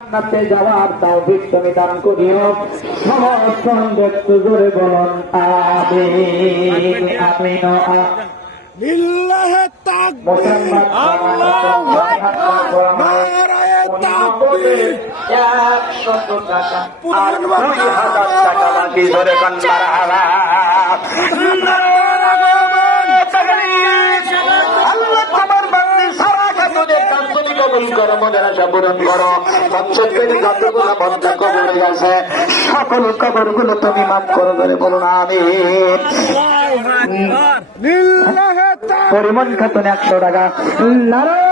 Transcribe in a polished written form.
জান্নাতে যাওয়ার তৌফিক তুমি দান করিও। সমস্ত ব্যক্তি জোরে বলুন আমিন আমিন। লিল্লাহি তাকবীর, আল্লাহু আকবার, নারায়ে তাকবীর। 100 টাকা আর 2000 টাকা বাকি, জোরে কোন মারহাবা। আল্লাহ তোমার বান্দির সারা কাজের কাজ তুমি কবুল করো, মনের আশা পূরণ করো। বঞ্চিতের যতগুলো বন্ধা কবরে গেছে সকল কবরগুলো তুমি মাফ করো, বলে বলুন আমিন। লিল্লাহি তাকবীর। পরিমল খাতুন 100 টাকা। নারায়ণ